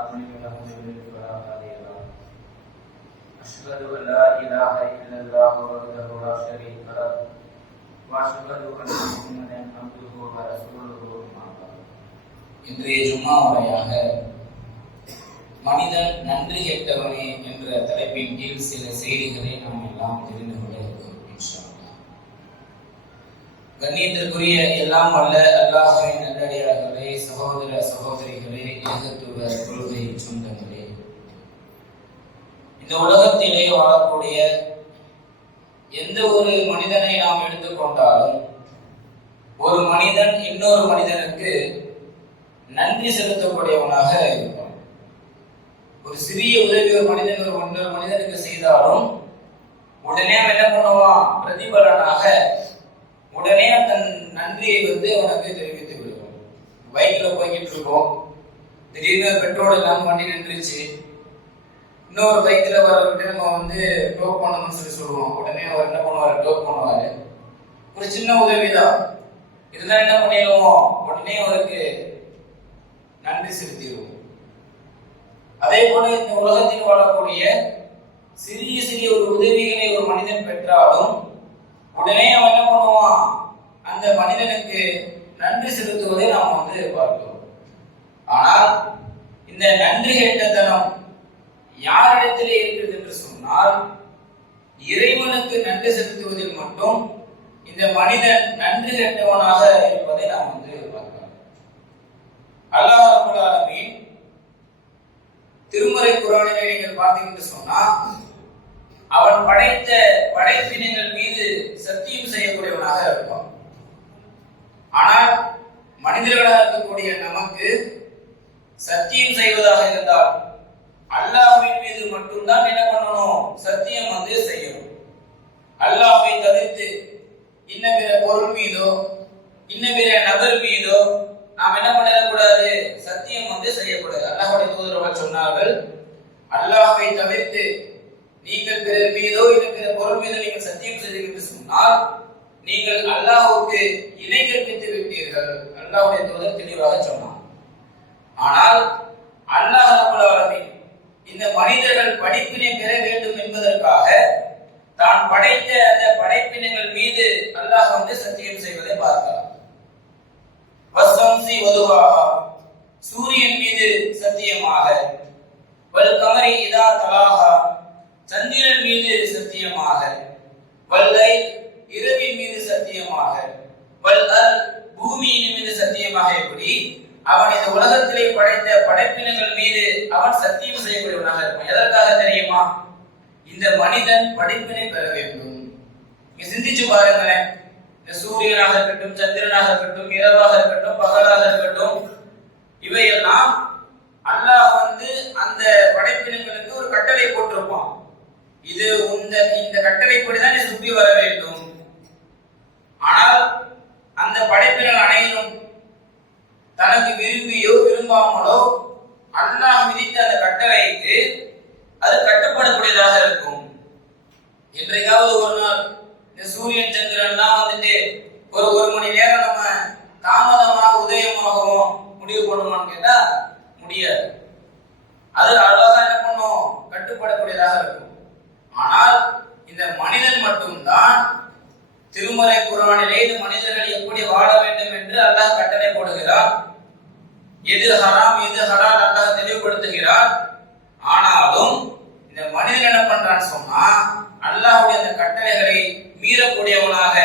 حملك له من فلا هادي له أشهد أن لا إله إلا الله وحده لا شريك له وأشهد أن محمدا عبده ورسوله أما بعد இன்றைய ஜும்மா உரையாக மனிதன் நன்றி கெட்டவனே என்ற தலைப்பின் கீழ் சில செய்திகளை நாம் எல்லாம் தெரிந்து கொள்ள இருக்கிறோம் கண்ணியத்திற்குரிய எல்லாம் அல்ல அல்லாஹின் சகோதர சகோதரிகளே ஏகத்துவ கொள்கை சொந்தங்களே. இந்த உலகத்திலே வாழக்கூடிய எந்த ஒரு மனிதனை நாம் எடுத்துக்கொண்டாலும் ஒரு மனிதன் இன்னொரு மனிதனுக்கு நன்றி செலுத்தக்கூடியவனாக இருப்பான். ஒரு சிறிய உதவி ஒரு மனிதன் ஒரு இன்னொரு மனிதனுக்கு செய்தாலும் உடனே அவன் என்ன பண்ணுவான்? பிரதிபலனாக உடனே தன் நன்றியை வந்து அவனுக்கு தெரிவித்து பைக்ல போய்கிட்டு இருக்கோம் திடீர்னு பெட்ரோல் இல்லாம வண்டி நின்றுச்சு. இன்னொரு பைக்ல வரவிட்டு நம்ம வந்து டோப் பண்ணணும்னு சொல்லி சொல்லுவோம் உடனே அவர் என்ன பண்ணுவாரு? டோப் பண்ணுவாரு. ஒரு சின்ன உதவிதான். இருந்தாலும் என்ன பண்ணிடுவோம்? உடனே அவருக்கு நன்றி செலுத்திடுவோம். அதே போல இந்த உலகத்தில் வாழக்கூடிய சிறிய சிறிய ஒரு உதவிகளை ஒரு மனிதன் பெற்றாலும் உடனே அவன் என்ன பண்ணுவான்? அந்த மனிதனுக்கு நன்றி செலுத்துவதை நாம் வந்து பார்க்கிறோம் ஆனால் இந்த நன்றி கேட்டத்தனம் யாரிடத்திலே இருக்கிறது என்று சொன்னால் இறைவனுக்கு நன்றி செலுத்துவதில் மட்டும் இந்த மனிதன் நன்றி கெட்டவனாக இருப்பதை நாம் வந்து பார்க்கலாம் அல்லாஹ் திருமறை குரானிலே நீங்கள் பார்த்தீங்கன்னு சொன்னா அவன் படைத்த படைப்பினங்கள் மீது சத்தியம் செய்யக்கூடியவனாக இருப்பான். ஆனால் மனிதர்களாக இருக்கக்கூடிய நமக்கு சத்தியம் செய்வதாக இருந்தால் அல்லாஹ்வின் மீது மட்டும்தான் என்ன பண்ணணும்? சத்தியம் வந்து செய்யணும். அல்லாஹ்வை தவிர்த்து இன்ன பிற பொருள் மீதோ இன்ன பிற நபர் மீதோ நாம் என்ன பண்ணிடக்கூடாது சத்தியம் வந்து செய்யக்கூடாது. அல்லாஹுடைய தூதர்கள் சொன்னார்கள் அல்லாஹை தவிர்த்து நீங்கள் பிறர் மீதோ இன்ன பிற பொருள் மீதோ நீங்கள் சத்தியம் செய்தீர்கள் என்று சொன்னால் நீங்கள் அல்லாஹுக்கு இணை கற்பித்து விட்டீர்கள். அல்லாஹுடைய தூதர் தெளிவாக சொன்னார் ஆனால் அல்லாஹ் இந்த மனிதர்கள் படிப்பினை பெற வேண்டும் என்பதற்காக தான் படைத்த அந்த படைப்பினங்கள் மீது அல்லாஹ் வந்து சத்தியம் செய்வதை பார்க்கலாம். வசம்சி வதுவாகா. சூரியன் மீது சத்தியமாக. வல் கமரி இதா தலாகா. சந்திரன் மீது சத்தியமாக. வல்லை இரவின் மீது சத்தியமாக. பூமியின் மீது சத்தியமாக எப்படி? அவன் இந்த உலகத்திலே படைத்த படைப்பினங்கள் மீது அவன் சத்தியம் செய்யக்கூடியவனாக இருப்பான். எதற்காக தெரியுமா? இந்த மனிதன் படிப்பினை பெற வேண்டும். நீங்க சிந்திச்சு பாருங்களேன். இந்த சூரியனாக இருக்கட்டும் சந்திரனாக இருக்கட்டும் இரவாக இருக்கட்டும் பகலாக இருக்கட்டும் இவையெல்லாம் அல்லாஹ் வந்து அந்த படைப்பினங்களுக்கு ஒரு கட்டளை போட்டிருப்பான். இது இந்த இந்த கட்டளைப்படிதான் நீ சுற்றி வர வேண்டும். ஆனால் அந்த படைப்பினர் அனைவரும் தனக்கு விரும்பியோ விரும்பாமலோ அல்லாஹ் விதித்த அந்த கட்டளைக்கு அது கட்டுப்படக்கூடியதாக இருக்கும். என்றைக்காவது ஒரு நாள் இந்த சூரியன் சந்திரன்லாம் வந்துட்டு ஒரு ஒரு மணி நேரம் நம்ம தாமதமாக உதயமாகவும் முடிவு பண்ணுமான்னு கேட்டா முடியாது. அது அழகாக என்ன பண்ணும்? கட்டுப்படக்கூடியதாக இருக்கும். ஆனால் இந்த மனிதன் மட்டும்தான் திருமறை குரானிலே மனிதர்கள் எப்படி வாழ வேண்டும் என்று அல்லாஹ் கட்டளை போடுகிறார். எது ஹராம் எது ஹலால் அல்லாஹ் தெளிவுபடுத்துகிறார். ஆனாலும் இந்த மனிதன் என்ன பண்றான்னு சொன்னா அல்லாஹுடைய அந்த கட்டளைகளை மீறக்கூடியவனாக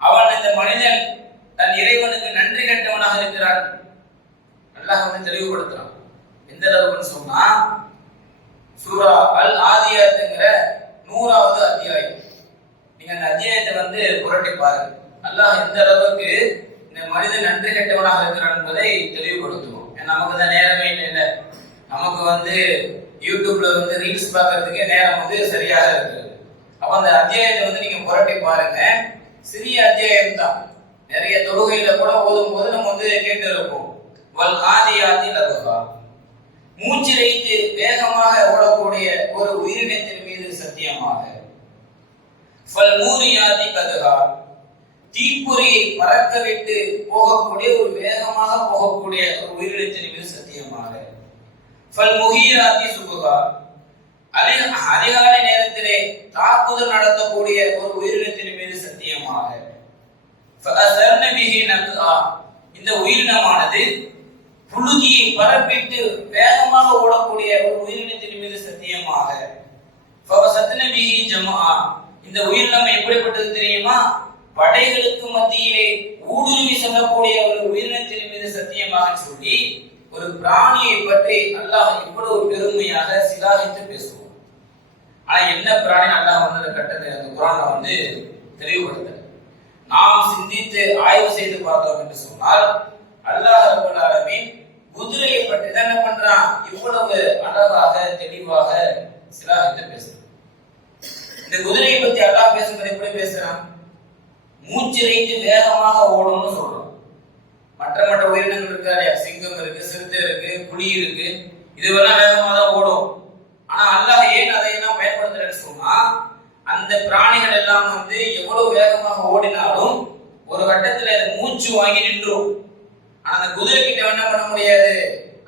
அவன் இந்த மனிதன் தன் இறைவனுக்கு நன்றி கெட்டவனாக இருக்கிறான். அல்லாஹ் வந்து தெளிவுபடுத்துறான். எந்த அளவுக்குன்னு சொன்னா சூரா அல் ஆதியாத்துங்கிற நூறாவது அத்தியாயம். இந்த அந்த அத்தியாயத்தை வந்து புரட்டி பாருங்க அல்லாஹ் எந்த அளவுக்கு இந்த மனிதன் நன்றி கெட்டவனாக இருக்கிறான் என்பதை தெளிவுபடுத்துவோம். ஏன்னா நமக்கு தான் நேரமே இல்லை நமக்கு வந்து யூடியூப்ல வந்து ரீல்ஸ் பார்க்கறதுக்கே நேரம் வந்து சரியாக இருக்குது. அப்ப அந்த அத்தியாயத்தை வந்து நீங்க புரட்டி பாருங்க. சிறிய அத்தியாயம் தான். நிறைய தொழுகையில கூட ஓதும் போது நம்ம வந்து கேட்டு இருப்போம். வல் ஆதியாதி லகுகா மூச்சிரைத்து வேகமாக ஓடக்கூடிய ஒரு உயிரினத்தின் மீது சத்தியமாக. ஃபல் கதுகா தீப்பொறியை பறக்க விட்டு போகக்கூடிய ஒரு வேகமாக போகக்கூடிய ஒரு உயிரினத்தின் மீது சத்தியமாக. ஃபல் முகீராத்தி சுபகா அதி அதிகாலை நேரத்திலே தாக்குதல் நடத்தக்கூடிய ஒரு உயிரினத்தின் மீது சத்தியமாக. இந்த உயிரினமானது புழுதியை பரப்பிட்டு வேகமாக ஓடக்கூடிய ஒரு உயிரினத்தின் மீது சத்தியமாக. ஃபவசத்ன இந்த உயிரினம் எப்படிப்பட்டது தெரியுமா? படைகளுக்கு மத்தியிலே ஊடுருவி செல்லக்கூடிய ஒரு உயிரினத்தின் மீது சத்தியமாக சொல்லி ஒரு பிராணியை பற்றி அல்லாஹ் இவ்வளவு பெருமையாக சிலாகித்து பேசுவோம் ஆனா என்ன பிராணி அல்லாஹ் வந்து அந்த கட்டத்தை அந்த குரான வந்து தெளிவுபடுத்த நாம் சிந்தித்து ஆய்வு செய்து பார்த்தோம் என்று சொன்னால் அல்லாஹ் அபுல் ஆலமின் குதிரையை பற்றி தான் என்ன பண்றான்? இவ்வளவு அழகாக தெளிவாக சிலாகித்து பேசுறான். இந்த குதிரையை பத்தி அல்லாஹ் பேசும்போது எப்படி பேசுறான்? மூச்சிறைத்து வேகமாக ஓடும்னு சொல்றோம் மற்ற மற்ற உயிரினங்கள் இருக்கு இல்லையா? சிங்கம் இருக்கு சிறுத்தை இருக்கு புலி இருக்கு. இதுவெல்லாம் வேகமாக தான் ஓடும். ஆனா அல்லாஹ் ஏன் அதையெல்லாம் பயன்படுத்துறேன்னு சொன்னா அந்த பிராணிகள் எல்லாம் வந்து எவ்வளவு வேகமாக ஓடினாலும் ஒரு கட்டத்துல அது மூச்சு வாங்கி நின்றும் ஆனா அந்த குதிரை கிட்ட என்ன பண்ண முடியாது?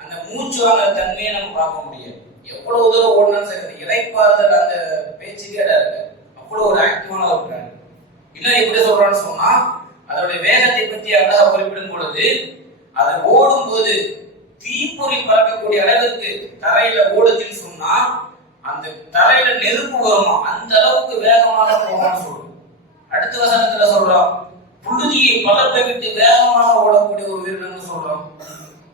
அந்த மூச்சு வாங்குற தன்மையை நம்ம பார்க்க முடியாது. எவ்வளவு தூரம் ஓடினாலும் சரி அந்த இறைப்பாறுதல் அந்த பேச்சுக்கே இடம் இருக்கு அவ்வளவு ஒரு ஆக்டிவான ஒரு பிராண்ட் இன்னும் எப்படி சொல்றான்னு சொன்னா அதனுடைய வேகத்தை பற்றி அழகா குறிப்பிடும் பொழுது அது ஓடும் போது தீப்பொறி பறக்கக்கூடிய அளவுக்கு தரையில ஓடுதுன்னு சொன்னா அந்த தரையில நெருப்பு வருமா? அந்த அளவுக்கு வேகமாக போகும்னு சொல்றோம் அடுத்த வசனத்துல சொல்றோம் புழுதியை பலத்தை விட்டு வேகமாக ஓடக்கூடிய ஒரு வீரன் சொல்றோம்.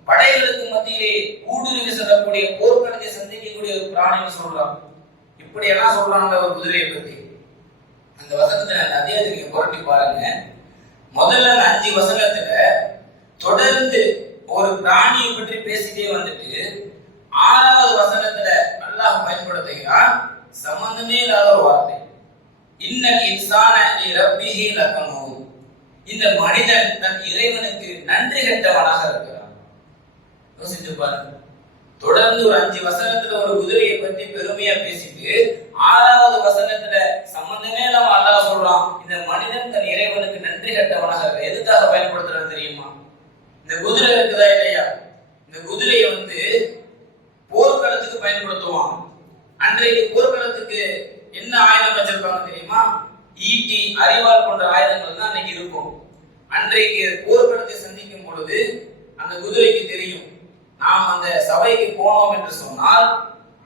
படைகளுக்கு மத்தியிலே ஊடுருவி செல்லக்கூடிய போர்க்களத்தை சந்திக்கக்கூடிய ஒரு பிராணின்னு சொல்றோம் இப்படி எல்லாம் சொல்றாங்க ஒரு குதிரையை பத்தி? அந்த வசனத்தை அந்த அத்தியாயத்தை நீங்க புரட்டி பாருங்க. முதல்ல அந்த அஞ்சு வசனத்துல தொடர்ந்து ஒரு பிராணியை பற்றி பேசிட்டே வந்துட்டு ஆறாவது வசனத்துல அல்லாஹ் பயன்படுத்துகிறான் சம்பந்தமே இல்லாத ஒரு வார்த்தை. இன்னல் இன்சான ரப்பிஹி லக்கணும் இந்த மனிதன் தன் இறைவனுக்கு நன்றி கெட்டவனாக இருக்கிறான். யோசிச்சு பாருங்க தொடர்ந்து ஒரு அஞ்சு வசனத்துல ஒரு குதிரையை பத்தி பெருமையா பேசிட்டு ஆறாவது வசனத்துல சம்பந்தமே இல்லாம அல்லாஹ் சொல்றான் இந்த மனிதன் தன் இறைவனுக்கு நன்றி கட்டவனாக எதுக்காக பயன்படுத்துறான் தெரியுமா? இந்த குதிரை இருக்குதா இல்லையா? இந்த குதிரையை வந்து போர்க்களத்துக்கு பயன்படுத்துவான். அன்றைக்கு போர்க்களத்துக்கு என்ன ஆயுதம் வச்சிருப்பாங்க தெரியுமா? ஈட்டி அறிவால் போன்ற ஆயுதங்கள் தான் அன்னைக்கு இருக்கும். அன்றைக்கு போர்க்களத்தை சந்திக்கும் பொழுது அந்த குதிரைக்கு தெரியும். நாம் அந்த சபைக்கு போனோம் என்று சொன்னால்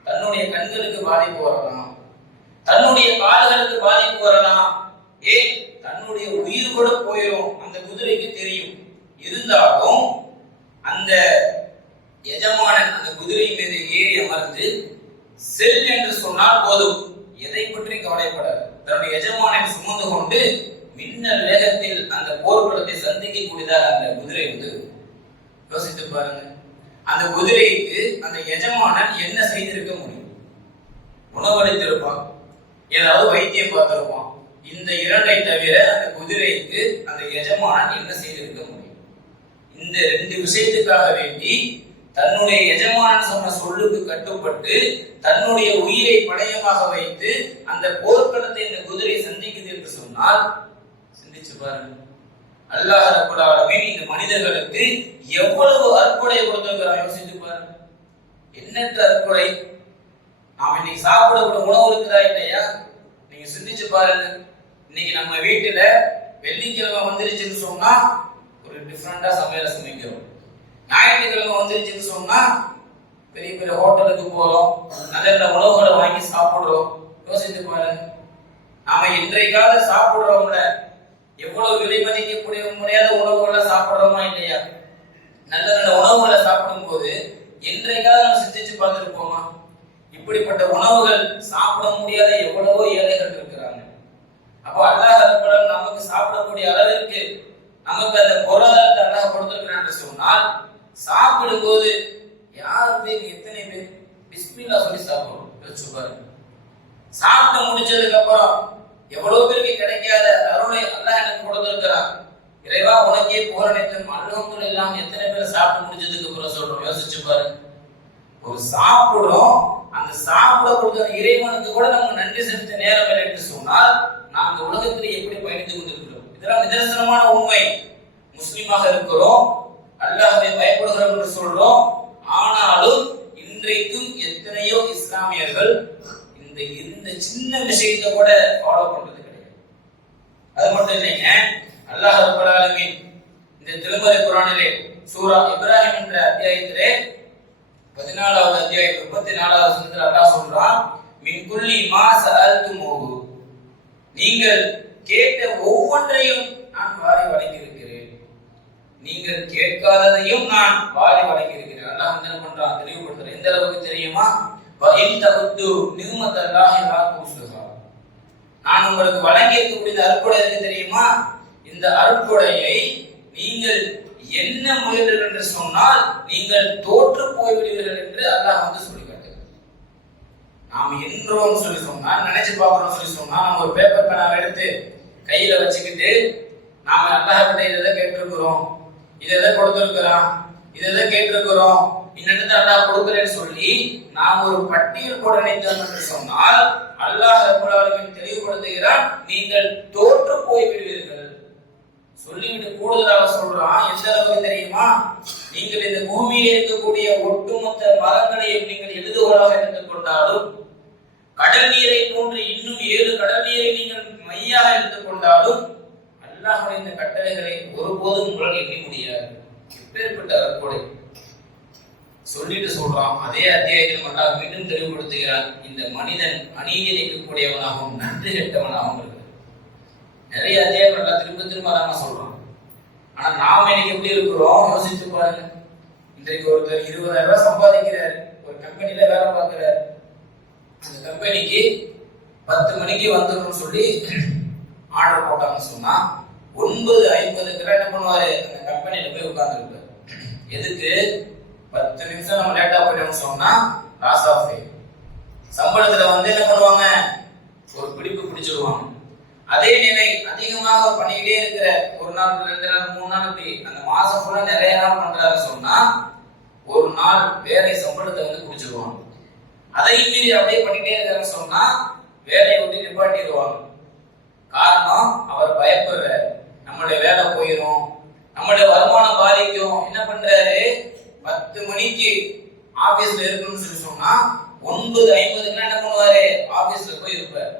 தன்னுடைய கண்களுக்கு பாதிப்பு வரலாம். தன்னுடைய கால்களுக்கு பாதிப்பு வரலாம். ஏன்? தன்னுடைய உயிர் கூட போயிடும் அந்த குதிரைக்கு தெரியும். இருந்தாலும் அந்த எஜமானன் அந்த குதிரை மீது ஏறி அமர்ந்து செல் என்று சொன்னால் போதும். எதை பற்றி கவலைப்படாது. தன்னுடைய எஜமானன் சுமந்து கொண்டு மின்னல் வேகத்தில் அந்த போர்க்களத்தை சந்திக்கக்கூடியதாக அந்த குதிரை வந்து யோசித்து பாருங்க அந்த குதிரைக்கு அந்த எஜமானன் என்ன செய்திருக்க முடியும்? உணவளித்திருப்பான் ஏதாவது வைத்தியம் பார்த்திருப்பான். இந்த இரண்டை தவிர அந்த குதிரைக்கு அந்த எஜமானன் என்ன செய்திருக்க முடியும்? இந்த ரெண்டு விஷயத்துக்காக வேண்டி தன்னுடைய எஜமானன் சொன்ன சொல்லுக்கு கட்டுப்பட்டு தன்னுடைய உயிரை படையமாக வைத்து அந்த போர்க்களத்தை இந்த குதிரை சந்திக்குது என்று சொன்னால் சிந்திச்சு பாருங்க. அல்லாஹ் ரப்பல் ஆலமீன் இந்த மனிதர்களுக்கு எவ்வளவு அற்புடைய கொடுத்திருக்கிறான் யோசித்து பாருங்க எண்ணற்ற அற்புடை? நாம் இன்னைக்கு சாப்பிடக்கூடிய உணவு இருக்குதா இல்லையா? நீங்க சிந்திச்சு பாருங்க. இன்னைக்கு நம்ம வீட்டுல வெள்ளிக்கிழமை வந்துருச்சுன்னு சொன்னா ஒரு டிஃப்ரெண்டா சமையல சமைக்கிறோம். ஞாயிற்றுக்கிழமை வந்துருச்சுன்னு சொன்னா பெரிய பெரிய ஹோட்டலுக்கு போறோம். நல்ல நல்ல உணவுகளை வாங்கி சாப்பிடுறோம். யோசித்து பாருங்க. நாம இன்றைக்காவது சாப்பிடுறோம்ல. எவ்வளவு விலை மதிக்கக்கூடிய முடியாத உணவுகளை சாப்பிட்றோமா இல்லையா? நல்ல நல்ல உணவுகளை சாப்பிடும் போது என்றைக்காவது நம்ம சிந்திச்சு பார்த்துருப்போமா? இப்படிப்பட்ட உணவுகள் சாப்பிட முடியாத எவ்வளவோ ஏழைகள் இருக்கிறாங்க. அப்போ அல்லாஹ் நமக்கு சாப்பிடக்கூடிய அளவிற்கு நமக்கு அந்த பொருளாதாரத்தை அல்லாஹ் கொடுத்திருக்கிறான்னு சொன்னால் சாப்பிடும்போது யார் பேர் எத்தனை பேர்? பிஸ்மில்லா சொல்லி சாப்பிடுறோம் யோசிச்சு பாருங்க சாப்பிட்டு முடிச்சதுக்கு அப்புறம் எவ்வளவு பேருக்கு கிடைக்காத அருளை அல்லாஹ் எனக்கு கொடுத்திருக்கிறான். இறைவா உனக்கே புகழனைத்தும் அல்ஹம்துலில்லாஹ் இல்லாம எத்தனை பேர் சாப்பிட்டு முடிஞ்சதுக்கு அப்புறம் சொல்றோம். யோசிச்சு பாரு. ஒரு சாப்பிடுறோம். அந்த சாப்பிட கொடுத்த இறைவனுக்கு கூட நம்ம நன்றி செலுத்த நேரம் இல்லை என்று சொன்னால் நாம் இந்த உலகத்தில் எப்படி பயணித்து கொண்டிருக்கிறோம்? இதெல்லாம் நிதர்சனமான உண்மை. முஸ்லீமாக இருக்கிறோம். அல்லாஹை பயப்படுகிறோம் என்று சொல்றோம். ஆனாலும் இன்றைக்கும் எத்தனையோ இஸ்லாமியர்கள் இந்த இந்த சின்ன விஷயத்தை கூட ஃபாலோ பண்றது கிடையாது. அது மட்டும் இல்லைங்க அல்லாஹ் ரப்பல் ஆலமீன் இந்த திருமறை குரானிலே சூரா இப்ராஹிம் என்ற அத்தியாயத்திலே பதினாலாவது அத்தியாயம் முப்பத்தி நாலாவது வசனத்தில் அல்லாஹ் சொல்றான் மின் குல்லி மா சஅல்துமூஹு. நீங்கள் கேட்ட ஒவ்வொன்றையும் நான் வாரி வழங்கியிருக்கிறேன். நீங்கள் கேட்காததையும் நான் வாரி வழங்கியிருக்கிறேன். அல்லாஹ் என்ன பண்றான்? தெளிவுபடுத்துறேன். எந்த அளவுக்கு தெரியுமா? தகுத்து நான் உங்களுக்கு வழங்கி இருக்கக்கூடிய அருட்கொடை தெரியுமா? இந்த அருட்கொடையை நீங்கள் என்ன முயல்கள் என்று சொன்னால் நீங்கள் தோற்று போய்விடுவீர்கள் என்று அல்லாஹ் வந்து சொல்லி நாம் என்றோம் சொல்லி சொன்னா நினைச்சு பார்க்கணும் சொல்லி சொன்னா நம்ம ஒரு பேப்பர் பேனாவை எடுத்து கையில வச்சுக்கிட்டு நாம அல்லாஹ் கிட்ட இதை கேட்டிருக்கிறோம்? இதை எதை கொடுத்துருக்கிறோம் இதை எதை கேட்டிருக்கிறோம்? இன்னிடத்து அல்லாஹ் கொடுக்கிறேன்னு சொல்லி நாம் ஒரு பட்டியல் போட நினைத்தோம் என்று சொன்னால் அல்லாஹ் ரப்பல் தெளிவுபடுத்துகிறார் நீங்கள் தோற்று போய் விடுவீர்கள் சொல்லிவிட்டு கூடுதலாக சொல்றான் எந்த அளவுக்கு தெரியுமா? நீங்கள் இந்த பூமியில் இருக்கக்கூடிய ஒட்டுமொத்த மரங்களையும் நீங்கள் எழுதுகோளாக எடுத்துக்கொண்டாலும் கடல் நீரை போன்று இன்னும் ஏழு கடல் நீரை நீங்கள் மையாக எடுத்துக்கொண்டாலும் அல்லாஹ்வுடைய இந்த கட்டளைகளை ஒருபோதும் உங்களால் எண்ணி முடியாது. எப்பேற்பட்ட அற்புடை சொல்லிட்டு சொல்றான். அதே அத்தியாயத்தில் அல்லாஹ் மீண்டும் தெளிவுபடுத்துகிறான். இந்த மனிதன் அநீதி நீக்கக்கூடியவனாகவும் நன்றி கெட்டவனாகவும் இருக்கு நிறைய அத்தியாயம் நல்லா திரும்ப திரும்ப அதான் சொல்றான். ஆனா நாம இன்னைக்கு எப்படி இருக்கிறோம்? யோசிச்சு பாருங்க. இன்றைக்கு ஒருத்தர் இருபதாயிரம் ரூபாய் சம்பாதிக்கிறார். ஒரு கம்பெனில வேலை பார்க்கிறார். அந்த கம்பெனிக்கு பத்து மணிக்கு வந்துடணும்னு சொல்லி ஆர்டர் போட்டாங்கன்னு சொன்னா ஒன்பது ஐம்பதுக்கு என்ன பண்ணுவாரு? அந்த கம்பெனியில போய் உட்கார்ந்துருப்பாரு. எதுக்கு? பத்து நிமிஷம் நம்ம லேட்டா போயிட்டோம்னு சொன்னா லாஸ் ஆஃப் சம்பளத்துல வந்து என்ன பண்ணுவாங்க? ஒரு பிடிப்பு பிடிச்சிருவாங்க. அதே நிலை அதிகமாக பண்ணிக்கிட்டே இருக்கிற ஒரு நாள் ரெண்டு நாள் மூணு நாள் இப்படி அந்த மாசம் ஃபுல்லா நிறைய நாள் பண்றாரு சொன்னா ஒரு நாள் வேலை சம்பளத்தை வந்து குடிச்சிருவாங்க அதையும் மீறி அப்படியே பண்ணிக்கிட்டே இருக்காருன்னு சொன்னா வேலையை விட்டு நிப்பாட்டிடுவாங்க. காரணம் அவர் பயப்படுற நம்மளுடைய வேலை போயிடும் நம்மளுடைய வருமானம் பாதிக்கும். என்ன பண்றாரு? பத்து மணிக்கு ஆபீஸ்ல இருக்கணும்னு சொல்லி சொன்னா ஒன்பது ஐம்பதுக்கு என்ன பண்ணுவாரு? ஆபீஸ்ல போய் இருப்பார்.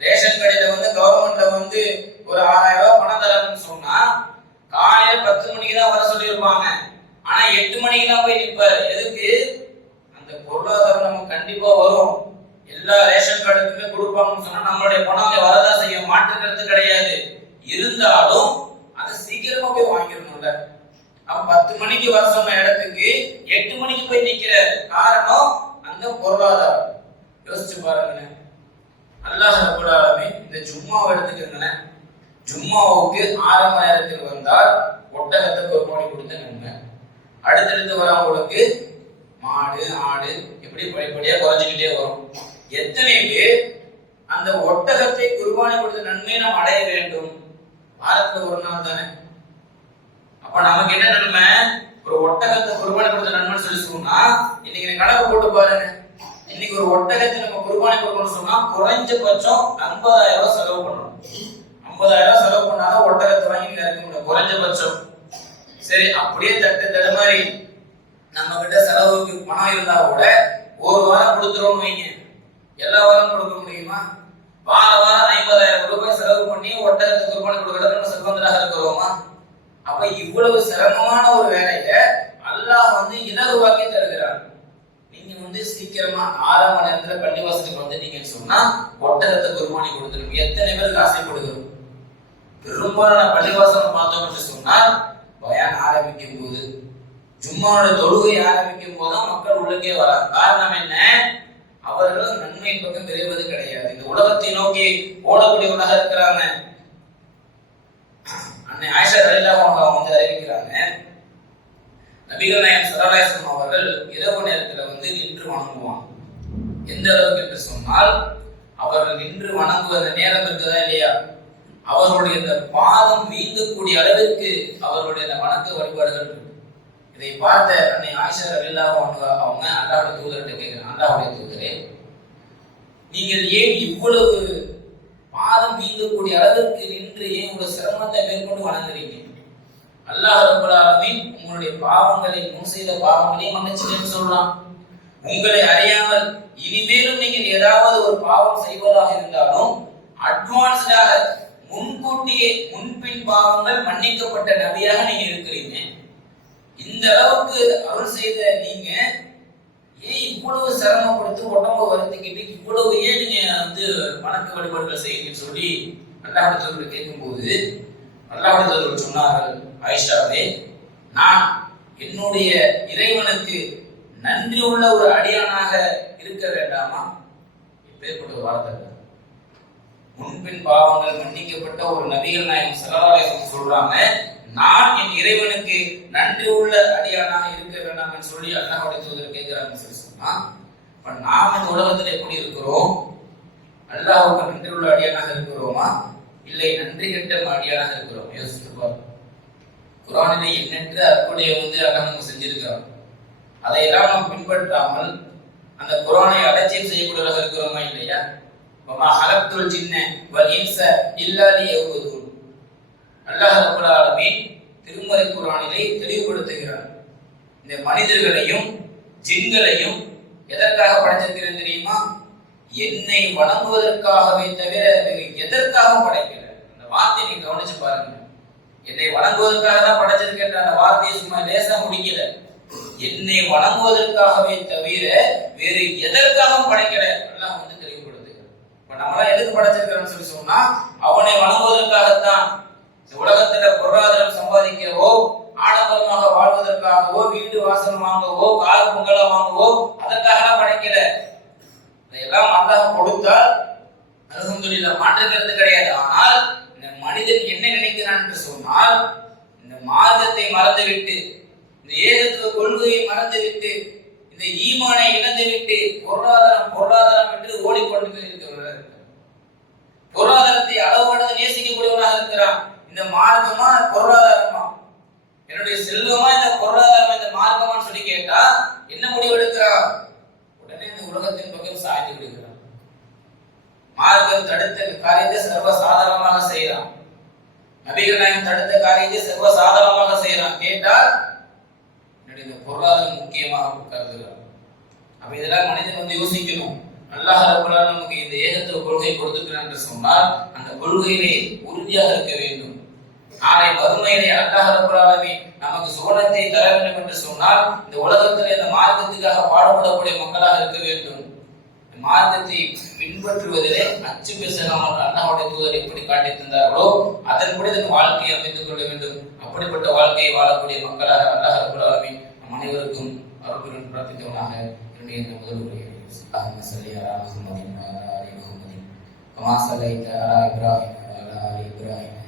ரேஷன் கடையில வந்து கவர்மெண்ட்ல வந்து ஒரு ஆறாயிரம் ரூபாய் பணம் தராங்கன்னு சொன்னா காலையில பத்து மணிக்கு தான் வர சொல்லியிருப்பாங்க. ஆனா எட்டு மணிக்கு தான் போய் நிற்பாரு எதுக்கு? அந்த பொருளாதாரம் நமக்கு கண்டிப்பா வரும். எல்லா ரேஷன் கார்டுக்குமே கொடுப்பாங்கன்னு சொன்னா நம்மளுடைய பணம் வரதா செய்ய மாற்றுக்கிறது கிடையாது. இருந்தாலும் அதை சீக்கிரமா போய் வாங்கிடணும்ல. அவன் பத்து மணிக்கு வர சொன்ன இடத்துக்கு எட்டு மணிக்கு போய் நிக்கிற காரணம் அந்த பொருளாதாரம். யோசிச்சு பாருங்க அல்லாஹ் ரப்பல் இந்த ஜும்மாவை எடுத்துக்கங்களேன். ஜும்மாவுக்கு ஆரம்ப நேரத்தில் வந்தால் ஒட்டகத்தை குர்பானி கொடுத்த நன்மை அடுத்தடுத்து வரவங்களுக்கு மாடு ஆடு இப்படி படிப்படியா குறைஞ்சிக்கிட்டே வரும். எத்தனை பேர் அந்த ஒட்டகத்தை குர்பானி கொடுத்த நன்மையை நாம் அடைய வேண்டும்? வாரத்துல ஒரு நாள் தானே. அப்ப நமக்கு என்ன நன்மை? ஒரு ஒட்டகத்தை குர்பானி கொடுத்த நன்மைன்னு சொல்லி சொன்னா இன்னைக்கு நீங்க கணக்கு போட்டு பாருங்க. இன்னைக்கு ஒரு ஒட்டகத்தை நம்ம குர்பானி கொடுக்கணும்னு சொன்னா குறைஞ்சபட்சம் ஐம்பதாயிரம் ரூபாய் செலவு பண்ணணும். ஐம்பதாயிரம் ரூபாய் செலவு பண்ணாலும் ஒட்டகத்தை வாங்கி இறக்க முடியும். குறைஞ்சபட்சம். சரி அப்படியே தட்டு தடுமாறி நம்ம கிட்ட செலவுக்கு பணம் இருந்தா கூட ஒரு வாரம் கொடுத்துருவோம் வைங்க. எல்லா வாரம் கொடுக்க முடியுமா? வார வாரம் ஐம்பதாயிரம் ரூபாய் செலவு பண்ணி ஒட்டகத்தை குர்பானி கொடுக்கறது நம்ம செல்வந்தராக இருக்கிறோமா? அப்ப இவ்வளவு சிரமமான ஒரு வேலைய அல்லாஹ் வந்து இலகுவாக்கி தருகிறார். நீங்க வந்து சீக்கிரமா ஆறாம் மணி நேரத்துல பள்ளிவாசலுக்கு வந்துட்டீங்கன்னு சொன்னா ஒட்டகத்தை குருமானி கொடுத்துருங்க. எத்தனை பேருக்கு ஆசைப்படுகிறோம் பெரும்பாலான பள்ளிவாசல் பார்த்தோம் என்று சொன்னால் பயான் ஆரம்பிக்கும் போது ஜும்மாவோட தொழுகை ஆரம்பிக்கும் போதுதான் மக்கள் உள்ளக்கே வராங்க. காரணம் என்ன? அவர்கள் நன்மை பக்கம் விரைவது கிடையாது. இந்த உலகத்தை நோக்கி ஓடக்கூடியவனாக இருக்கிறாங்க. அன்னை ஆயிஷா ரலியல்லாஹு அன்ஹா வந்து அறிவிக்கிறாங்க. நபிகள் நாயகம் சரலாயசம் அவர்கள் இரவு நேரத்துல வந்து நின்று வணங்குவாங்க. எந்த அளவுக்கு என்று சொன்னால் அவர்கள் நின்று வணங்குவத நேரம் இருக்குதா இல்லையா? அவர்களுடைய இந்த பாதம் வீங்கக்கூடிய அளவிற்கு அவர்களுடைய இந்த வணக்க வழிபாடுகள் இருக்கு. இதை பார்த்த அன்னை ஆயிஷா ரலியல்லாஹு அன்ஹா அவங்க அல்லாஹ்வுடைய தூதர்கிட்ட கேட்கிறாங்க. அல்லாஹ்வுடைய தூதரே நீங்கள் ஏன் இவ்வளவு பாதம் வீங்கக்கூடிய அளவிற்கு நின்று ஏன் உங்க சிரமத்தை மேற்கொண்டு வணங்குறீங்க அல்லாஹ் ரப்பல் உங்களுடைய பாவங்களை முன் செய்த பாவங்களையும் மன்னிச்சுட்டேன்னு சொல்லலாம் உங்களை அறியாமல் இனிமேலும் நீங்கள் ஏதாவது ஒரு பாவம் செய்வதாக இருந்தாலும் அட்வான்ஸ்டாக முன்கூட்டியே முன்பின் பாவங்கள் மன்னிக்கப்பட்ட நபியாக நீங்க இருக்கிறீங்க. இந்த அளவுக்கு அருள் செய்த நீங்க ஏன் இவ்வளவு சிரமப்படுத்தி உடம்ப வருத்திக்கிட்டு இவ்வளவு ஏன் நீங்க வந்து வணக்க வழிபாடுகள் செய்யுங்கன்னு சொல்லி அல்லாஹிடத்தில் கேட்கும்போது அல்லாஹிடத்தில் சொன்னார்கள் ஆயிஷாவே நான் என்னுடைய இறைவனுக்கு நன்றி உள்ள ஒரு அடியானாக இருக்க வேண்டாமா? இப்பேற்பட்ட ஒரு வார்த்தை முன்பின் பாவங்கள் மன்னிக்கப்பட்ட ஒரு நபிகள் நாயகம் சரதாலயம் சொல்றாங்க நான் என் இறைவனுக்கு நன்றி உள்ள அடியானாக இருக்க வேண்டாம்னு சொல்லி அல்லாஹ்வுடைய தூதர் கேட்கிறாங்கன்னு சொல்லி சொன்னா இப்ப நாம் இந்த உலகத்தில் எப்படி இருக்கிறோம்? அல்லாஹுக்கு நன்றி உள்ள அடியானாக இருக்கிறோமா? இல்லை நன்றி கெட்ட அடியானாக இருக்கிறோம்? யோசிச்சு குரானிலே எண்ணற்ற அற்புடைய வந்து அல்லாஹ் நம்ம செஞ்சிருக்கிறோம் அதையெல்லாம் நாம் பின்பற்றாமல் அந்த குரானை அலட்சியம் செய்யக்கூடியதாக இருக்கிறோமா இல்லையா? வமா ஹலக்துல் ஜின்ன வல் இன்ச இல்லா அல்லாஹ் ரப்பல் ஆலமீன் திருமறை குர்ஆனிலே தெளிவுபடுத்துகிறார். இந்த மனிதர்களையும் ஜின்களையும் எதற்காக படைத்திருக்கிறேன் தெரியுமா? என்னை வணங்குவதற்காகவே தவிர எதற்காக படைக்கல அந்த வார்த்தையை நீங்க கவனிச்சு பாருங்க. என்னை வணங்குவதற்காக தான் படைச்சிருக்கின்ற அந்த வார்த்தையை சும்மா லேசா முடிக்கல. என்னை வணங்குவதற்காகவே தவிர வேறு எதற்காகவும் படைக்கல. எல்லாம் வந்து தெளிவுபடுத்துகிறார் இப்ப நம்மளாம் எதுக்கு படைச்சிருக்கிறோம்னு சொல்லி சொன்னா அவனை வணங்குவதற்காகத்தான். இந்த உலகத்துல பொருளாதாரம் சம்பாதிக்கவோ ஆடம்பரமாக வாழ்வதற்காகவோ வீடு வாசல் வாங்கவோ கார் பொங்கல வாங்கவோ அதற்காக படைக்கல. இதையெல்லாம் அல்லாஹ் கொடுத்தால் அல்ஹம்துலில்லாஹ் மாற்றுக்கிறது கிடையாது. ஆனால் இந்த மனிதன் என்ன நினைக்கிறான் என்று சொன்னால் இந்த மார்க்கத்தை மறந்துவிட்டு இந்த ஏகத்துவ கொள்கையை மறந்துவிட்டு இந்த ஈமானை இழந்துவிட்டு பொருளாதாரம் பொருளாதாரம் என்று ஓடிக்கொண்டு இருக்கிறவர் பொருளாதாரத்தை அளவு கடந்து நேசிக்கக்கூடியவனாக இருக்கிறான். இந்த மார்க்கமா பொருளாதாரமா? என்னுடைய செல்வமா இந்த பொருளாதாரமா இந்த மார்க்கமான்னு சொல்லி கேட்டா என்ன முடிவு எடுக்கிறான் உடனே இந்த உலகத்தின் பக்கம் சாய்ந்து விடுகிறார். மார்க்கம் தடுத்த காரியத்தை சர்வ சாதாரணமாக செய்யறான் நபிகள் நாயகம் தடுத்த காரியத்தை சர்வ சாதாரணமாக செய்யறான் கேட்டால் என்னுடைய இந்த பொருளாதாரம் முக்கியமாக கருதுகிறார். அப்ப இதெல்லாம் மனிதன் வந்து யோசிக்கணும். அல்லாஹ் ரப்பல் நமக்கு இந்த ஏகத்துவ கொள்கை கொடுத்துக்கிறான் என்று சொன்னால் அந்த கொள்கையிலே உறுதியாக இருக்க வேண்டும். நாளை மறுமையிலே அல்லாஹ் ரப்பல் ஆலமீன் நமக்கு சுவனத்தை தர வேண்டும் என்று சொன்னால் இந்த உலகத்தில் இந்த மார்க்கத்துக்காக பாடுபடக்கூடிய மக்களாக இருக்க வேண்டும் இந்த மார்க்கத்தை பின்பற்றுவதிலே அச்சு பேசாமல் அல்லாஹ்வுடைய தூதர் எப்படி காட்டி தந்தார்களோ அதன்படி தன் வாழ்க்கையை அமைத்துக் கொள்ள வேண்டும் அப்படிப்பட்ட வாழ்க்கையை வாழக்கூடிய மக்களாக அல்லாஹ் ரப்பல் ஆலமீன் நம் அனைவருக்கும் அருளுடன் பிரார்த்தித்தவனாக என்னுடைய இந்த முதல் உரையை اللهم صل على محمد وعلى ال محمد كما صليت على ابراهيم وعلى ال ابراهيم انك حميد مجيد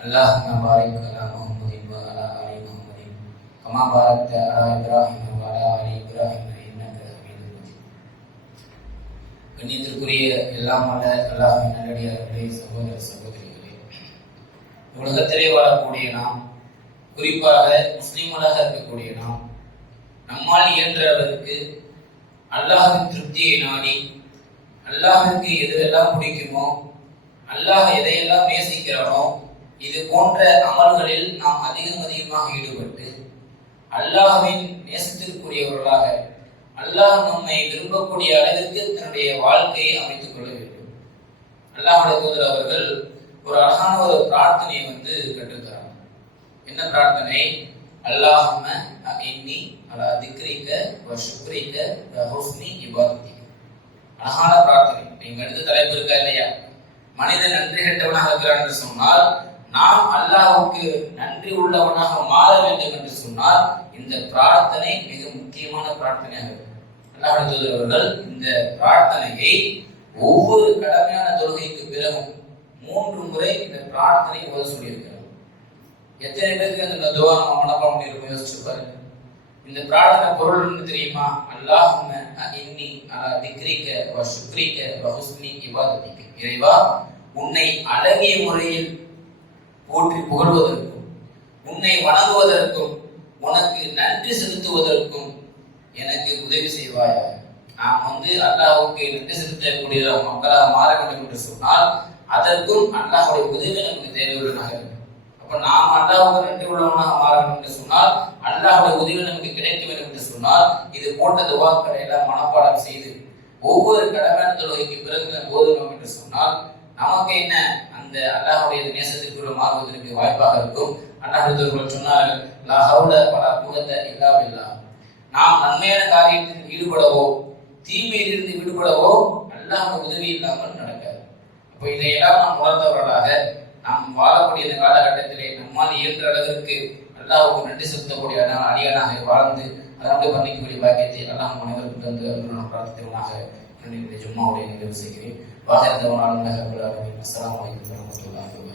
اللهم بارك على محمد وعلى ال محمد كما باركت على ابراهيم وعلى ال ابراهيم انك حميد مجيد கண்ணியத்திற்குரிய எல்லாம் அல்ல அல்லாஹின் நல்லடியார்களே சகோதர சகோதரிகளே உலகத்திலே வாழக்கூடிய நாம் குறிப்பாக முஸ்லிம்களாக இருக்கக்கூடிய நாம் நம்மால் இயன்ற அளவிற்கு அல்லாஹின் திருப்தியை நாடி அல்லாஹிற்கு எதுவெல்லாம் பிடிக்குமோ அல்லாஹ் எதையெல்லாம் நேசிக்கிறானோ இது போன்ற அமல்களில் நாம் அதிகம் அதிகமாக ஈடுபட்டு அல்லாஹின் நேசத்திற்குரியவர்களாக அல்லாஹ் நம்மை விரும்பக்கூடிய அளவிற்கு தன்னுடைய வாழ்க்கையை அமைத்துக் கொள்ள வேண்டும். அல்லாஹுடைய தூதர் அவர்கள் ஒரு அழகான ஒரு பிரார்த்தனையை வந்து கற்றுத்தராங்க என்ன பிரார்த்தனை? அல்லாஹும்ம இன்னி அலா திக்ரிக்க வ ஷுக்ரிக்க வ ஹுஸ்னி இபாதத்திக. அழகான பிரார்த்தனை. நீங்க எடுத்த தலைப்பு இருக்கா இல்லையா? மனிதன் நன்றி கெட்டவனாக இருக்கிறான் என்று சொன்னால் நாம் அல்லாஹுக்கு நன்றி உள்ளவனாக மாற வேண்டும் என்று சொன்னால் இந்த பிரார்த்தனை மிக முக்கியமான பிரார்த்தனையாக அல்லாஹ் அவர்கள் இந்த பிரார்த்தனையை ஒவ்வொரு கடமையான தொழுகைக்கு பிறகும் மூன்று முறை இந்த பிரார்த்தனை ஓத சொல்லியிருக்கிறார். எத்தனை பேருக்கு அந்த துவா நம்ம மனப்பாடம் பண்ணியிருக்கோம் யோசிச்சு பாருங்க. இந்த பிரார்த்தனை பொருள் என்ன தெரியுமா? அல்லாஹும்ம இன்னி அலா திக்ரிக்க வ ஷுக்ரிக்க வ ஹுஸ்னி இறைவா உன்னை அழகிய முறையில் போற்றி புகழ்வதற்கும் உன்னை வணங்குவதற்கும் உனக்கு நன்றி செலுத்துவதற்கும் எனக்கு உதவி செய்வாயாக நாம் வந்து அல்லாஹுக்கு நன்றி செலுத்தக்கூடிய மக்களாக மாற வேண்டும் என்று சொன்னால் அதற்கும் அல்லாஹுடைய உதவி நமக்கு தேவையுள்ளதாக இருக்கும் அப்ப நாம் அல்லாஹுக்கு நன்றி உள்ளவனாக மாற வேண்டும் என்று சொன்னால் அல்லாஹுடைய உதவி நமக்கு கிடைக்க வேண்டும் என்று சொன்னால் இது போன்ற துவாக்களை எல்லாம் மனப்பாடம் செய்து ஒவ்வொரு கடமையான தொழுகைக்கு பிறகு நாம் ஓதுனோம் என்று சொன்னால் நமக்கு என்ன? அந்த அல்லாஹுடைய நேசத்திற்குள்ள மாறுவதற்கு வாய்ப்பாக இருக்கும். அல்லாஹ் சொன்னார்கள் லா ஹவுல வலா குவத்த இல்லா நாம் நன்மையான காரியத்தில் ஈடுபடவோ தீமையிலிருந்து விடுபடவோ அல்லாஹ் உதவி இல்லாமல் நடக்காது. அப்போ இதையெல்லாம் நாம் உணர்ந்தவர்களாக நாம் வாழக்கூடிய இந்த காலகட்டத்திலே நம்மால் இயன்ற அளவிற்கு அல்லாஹுக்கு நன்றி செலுத்தக்கூடிய அடியானாக வாழ்ந்து அதனுடைய பண்ணிக்கக்கூடிய பாக்கியத்தை அல்லாஹ் அனைவருக்கும் தந்து அருள் பிரார்த்தித்தவனாக என்னுடைய ஜும்மாவுடைய நிகழ்வு செய்கிறேன். வாகனத்தவனாலும் அஸ்ஸலாமு அலைக்கும் வரஹ்மத்துல்லாஹி வபரகாத்துஹு